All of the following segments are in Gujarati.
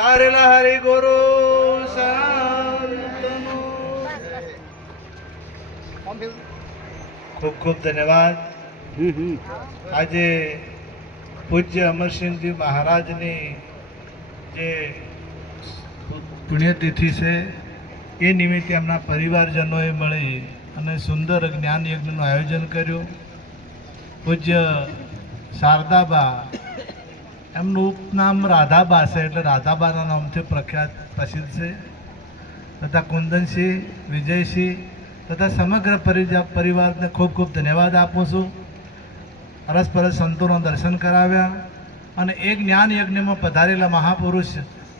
તારેલા હરિ ગુરુ ખૂબ ખૂબ ધન્યવાદ. આજે પૂજ્ય અમરસિંહજી મહારાજની જે પુણ્યતિથિ છે એ નિમિત્તે એમના પરિવારજનોએ મળી અને સુંદર જ્ઞાન યજ્ઞનું આયોજન કર્યું. પૂજ્ય શારદાબા એમનું ઉપનામ રાધાબા છે, એટલે રાધાબાના નામથી પ્રખ્યાત, પ્રસિદ્ધ છે. તથા કુંદનસિંહ, વિજયસિંહ તથા સમગ્ર પરિજા, પરિવારને ખૂબ ખૂબ ધન્યવાદ આપું છું. અરસપરસ સંતોના દર્શન કરાવ્યા અને એ જ્ઞાન યજ્ઞમાં પધારેલા મહાપુરુષ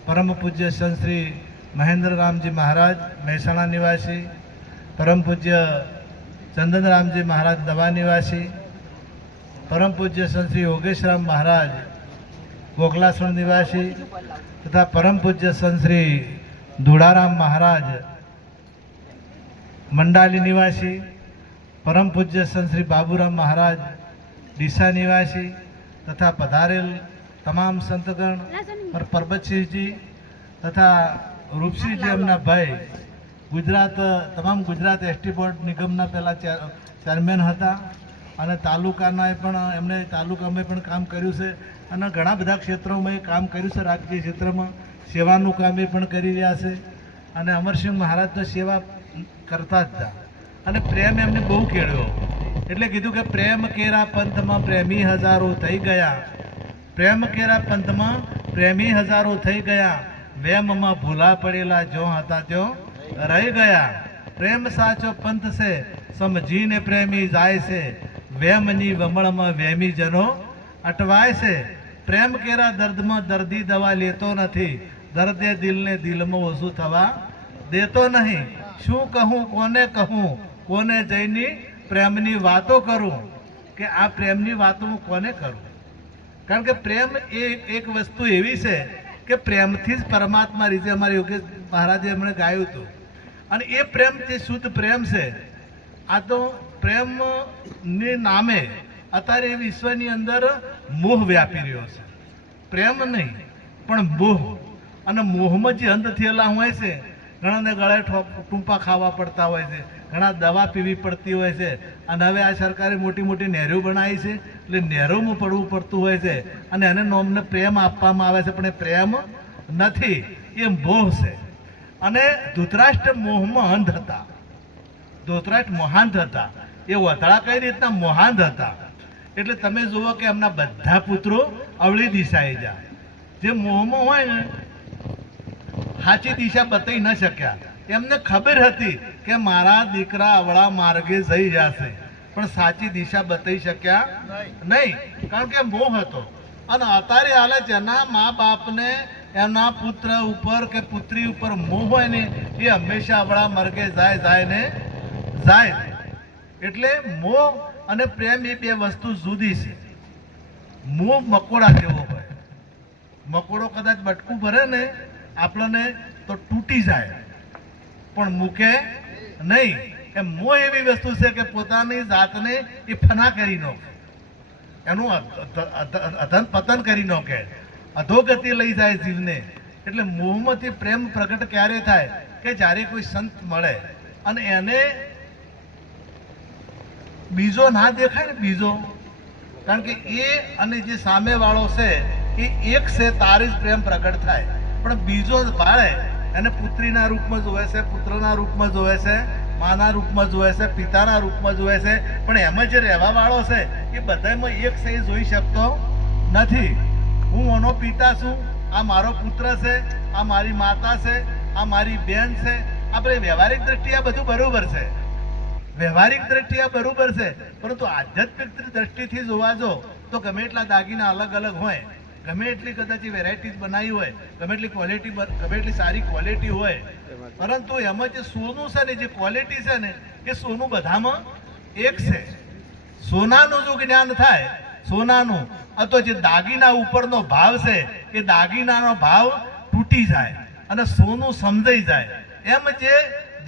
પરમ પૂજ્ય સંત શ્રી મહેન્દ્રરામજી મહારાજ, મહેસાણા નિવાસી, પરમ પૂજ્ય ચંદનરામજી મહારાજ દવા નિવાસી, પરમ પૂજ્ય સંત શ્રી યોગેશરામ મહારાજ ગોખલાસણ નિવાસી તથા પરમ પૂજ્ય સંશ્રી ધુડારામ મહારાજ મંડાલી નિવાસી, પરમ પૂજ્ય સંશ્રી બાબુરામ મહારાજ, ડીસા નિવાસી તથા પધારેલ તમામ સંતગણ પર પરબતસિંહજી તથા રૂપસિંહજી એમના ભાઈ, ગુજરાત, તમામ ગુજરાત એસટી બોર્ડ નિગમના પહેલાં ચેરમેન હતા. અને તાલુકાના પણ એમણે તાલુકામાં પણ કામ કર્યું છે. અને ઘણા બધા ક્ષેત્રોમાં એ કામ કર્યું છે રાજકીય ક્ષેત્રમાં. સેવાનું કામ એ પણ કરી રહ્યા છે. અને અમરસિંહ મહારાજ તો સેવા કરતા જ હતા. અને પ્રેમ એમને બહુ કેળવ્યો. એટલે કીધું કે પ્રેમ કેરા પંથમાં પ્રેમી હજારો થઈ ગયા. પ્રેમ કેરા પંથમાં પ્રેમી હજારો થઈ ગયા. વેમમાં ભૂલા પડેલા જો હતા ત્યો રહી ગયા. પ્રેમ સાચો પંથ છે. સમજીને પ્રેમી જાય છે. વેમની વમળમાં વેમી જનો અટવાય છે. પ્રેમ કેરા દર્દમાં દર્દી દવા લેતો નથી. દર્દે દિલને દિલમાં ઓછું થવા દેતો નહીં. શું કહું, કોને કહું? કોને જઈની પ્રેમની વાતો કરું? કે આ પ્રેમની વાતો હું કોને કરું? કારણ કે પ્રેમ એ એક વસ્તુ એવી છે કે પ્રેમથી જ પરમાત્મા રીતે અમારે યોગેશ મહારાજે એમણે ગાયું હતું. અને એ પ્રેમ જે શુદ્ધ પ્રેમ છે. આ તો પ્રેમને નામે અત્યારે એ વિશ્વની અંદર મોહ વ્યાપી રહ્યો છે. પ્રેમ નહીં, પણ મોહ. અને મોહમાં જે અંત થયેલા હોય છે, ઘણાને ગળે ટૂંપા ખાવા પડતા હોય છે, ઘણા દવા પીવી પડતી હોય છે. અને હવે આ સરકારે મોટી મોટી નહેરો બનાવી છે, એટલે નહેરોમાં પડવું પડતું હોય છે. અને એને નોમને પ્રેમ આપવામાં આવે છે, પણ એ પ્રેમ નથી, એ મોહ છે. અને ધૃતરાષ્ટ્ર મોહમાં અંધ હતા. ધૂતરાષ્ટ્ર મોહાંત હતા. એ વથળા કઈ રીતના મોહાંત હતા? એટલે તમે જુઓ કે એમના બધા પુત્રો અવળી દિશાએ જા. જે મોહમાં હોય ને, સાચી દિશા બતાવી ન શક્યા. એમને ખબર હતી કે મારા દીકરા અવળા માર્ગે જઈ જશે. પણ સાચી દિશા બતાવી શક્યા નહીં, કારણ કે મોહ હતો. અને અત્યારે હાલે જેના મા બાપને એમના પુત્ર ઉપર કે પુત્રી ઉપર મોહ હોય ને, એ હંમેશા અવળા માર્ગે જાય જાય ને, જાય. એટલે મોહ અને પ્રેમ એ બે વસ્તુ જુદી છે. મોહ મકોડા જેવો હોય? મકોડો કદાચ બટકું ભરે ને આપણને તો તૂટી જાય. પણ મૂકે નહીં. એ મોહ એવી વસ્તુ છે કે પોતાની જાતને એ ફના કરી નાખે એનું અધ- અધ- અધન પતન કરી નાખે અધોગતિ લઈ જાય જીવને. એટલે મોહમાંથી પ્રેમ પ્રગટ ક્યારે થાય? કે જ્યારે કોઈ સંત મળે. અને એને બીજો ના દેખાય ને બીજો. કારણ કે એ અને જે સામેવાળો છે, એ એક છે, તારી જ પ્રેમ પ્રગટ થાય. પણ બીજો ભાળે, એને પુત્રીના રૂપમાં જોવે છે, પુત્રના રૂપમાં જોવે છે, માના રૂપમાં જોવે છે, પિતાના રૂપમાં જોવે છે. પણ એમાં જે રહેવા વાળો છે, એ બધામાં એક છે, એ જોઈ શકતો નથી. હું એનો પિતા છું, આ મારો પુત્ર છે, આ મારી માતા છે, આ મારી બેન છે. આપણે વ્યવહારિક દ્રષ્ટિએ આ બધું બરોબર છે. વ્યવહારિક દ્રષ્ટિએ બરોબર છે, પરંતુ આધ્યાત્મિક દ્રષ્ટિથી જોવા જો, તો ગમે એટલા દાગીના અલગ અલગ હોય, ગમે એટલી કદાચ વેરાયટીઝ બનાવી હોય, ગમે એટલી ક્વોલિટી ગમે એટલી સારી ક્વોલિટી હોય, પરંતુ એમાં જે સોનું છે ને, જે ક્વોલિટી છે ને, એ સોનું બધામાં એક છે. સોનાનું જો જ્ઞાન થાય, સોનાનું, અથવા જે દાગીના ઉપરનો ભાવ છે, એ દાગીનાનો ભાવ તૂટી જાય, અને સોનું સમજાઈ જાય. એમ જે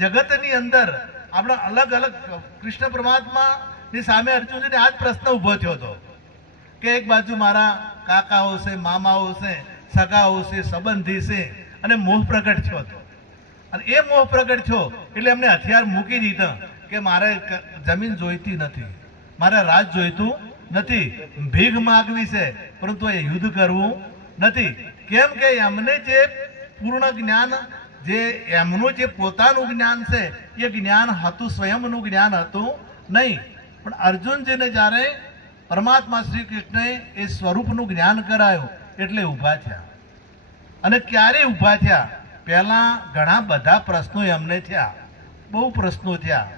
જગતની અંદર આપણા અલગ અલગ કૃષ્ણ પરમાત્માની સામે અર્જુનજીને આ જ પ્રશ્ન ઊભો થયો હતો કે એક બાજુ મારા કાકાઓ છે, મામાઓ છે, સગાઓ છે, સંબંધી છે અને મોહ પ્રગટ થયો હતો. અને એ મોહ પ્રગટ થયો એટલે એમને હથિયાર મૂકી દીધા કે મારે જમીન જોઈતી નથી. મારે રાજ જોઈતું નથી. ભીખ માગવી છે, પરંતુ એ યુદ્ધ કરવું નથી. કેમ કે એમને જે પૂર્ણ જ્ઞાન જે એમનું જે પોતાનું જ્ઞાન છે, એ જ્ઞાન હતું, સ્વયંનું જ્ઞાન હતું નહીં. પણ અર્જુનજીને જ્યારે પરમાત્મા શ્રી કૃષ્ણએ એ સ્વરૂપનું જ્ઞાન કરાયું, એટલે ઊભા થયા. અને ક્યારે ઊભા થયા? પહેલાં ઘણા બધા પ્રશ્નો એમને થયા. બહુ પ્રશ્નો થયા.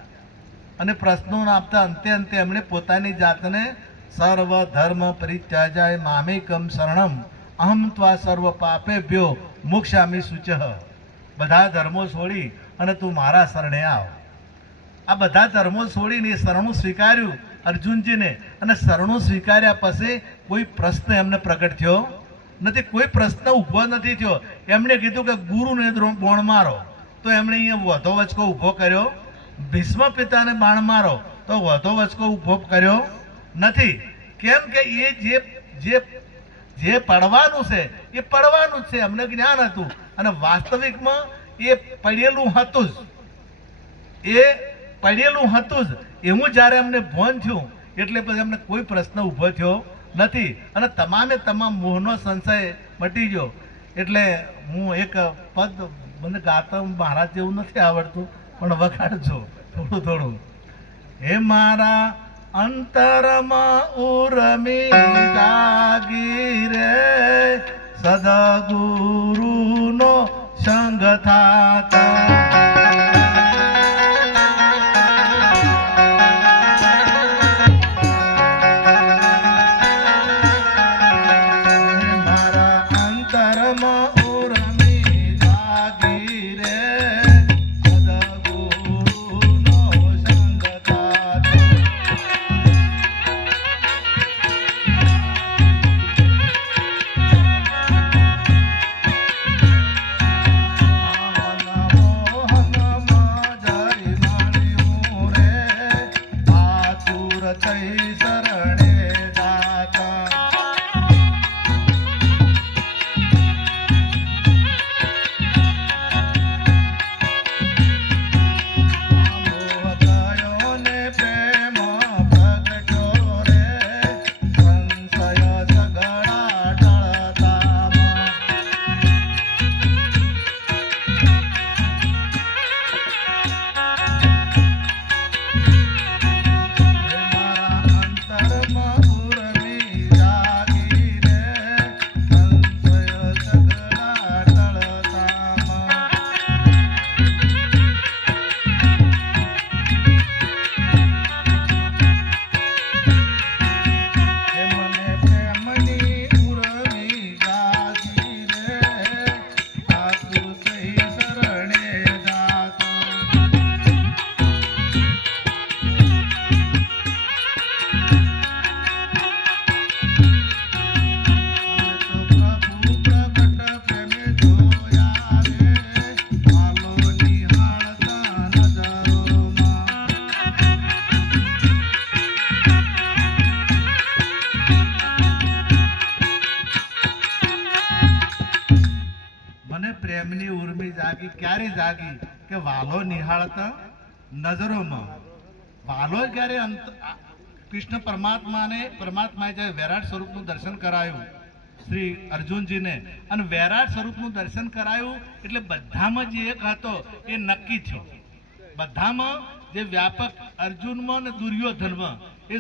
અને પ્રશ્નો આપતા અંતે અંતે એમણે પોતાની જાતને સર્વ ધર્મ પરિત્યાજાય મામેકમ શરણમ. અહમ ત્વા સર્વ પાપેભ્યો મોક્ષામી શુચઃ. બધા ધર્મો છોડી અને તું મારા શરણે આવ. આ બધા ધર્મો છોડીને એ શરણું સ્વીકાર્યું અર્જુનજીને અને શરણું સ્વીકાર્યા પછી કોઈ પ્રશ્ન એમને પ્રગટ થયો નથી. કોઈ પ્રશ્ન ઊભો નથી થયો. એમણે કીધું કે ગુરુને બોણ મારો. તો એમણે અહીંયા વધો વચકો ઊભો કર્યો. ભીષ્મ પિતાને બાણ મારો. તો વધો વચકો ઊભો કર્યો. નથી. કેમ કે એ જે જે જે પડવાનું છે, એ પડવાનું જ છે. એમને જ્ઞાન હતું. અને વાસ્તવિકમાં એ પડેલું હતું જ. એ પડેલું હતું જ. એવું જ્યારે અમને ભોન થયું, એટલે પછી અમને કોઈ પ્રશ્ન ઊભો થયો નથી. અને તમામે તમામ મોહનો સંશય મટી ગયો. એટલે હું એક પદ મને ગાતા મહારાજ જેવું નથી આવડતું, પણ વખાડજો થોડું થોડું. હે મારા અંતરમાં ઉરમી જાગી રે. સદગુરુનો સંગ થાતા જાગી, ક્યારે જાગી કે વાલો નિહાળતા નજરોમાં? વાલો ક્યારે અંત કૃષ્ણ પરમાત્માને પરમાત્માએ જ્યારે વૈરાટ સ્વરૂપનું દર્શન કરાયું, શ્રી અર્જુનજીને, અને વૈરાટ સ્વરૂપનું દર્શન કરાયું, એટલે બધામાં જે એક હતો, એ નક્કી થયો. બધામાં જે વ્યાપક અર્જુનમાં અને દુર્યોધનમાં એ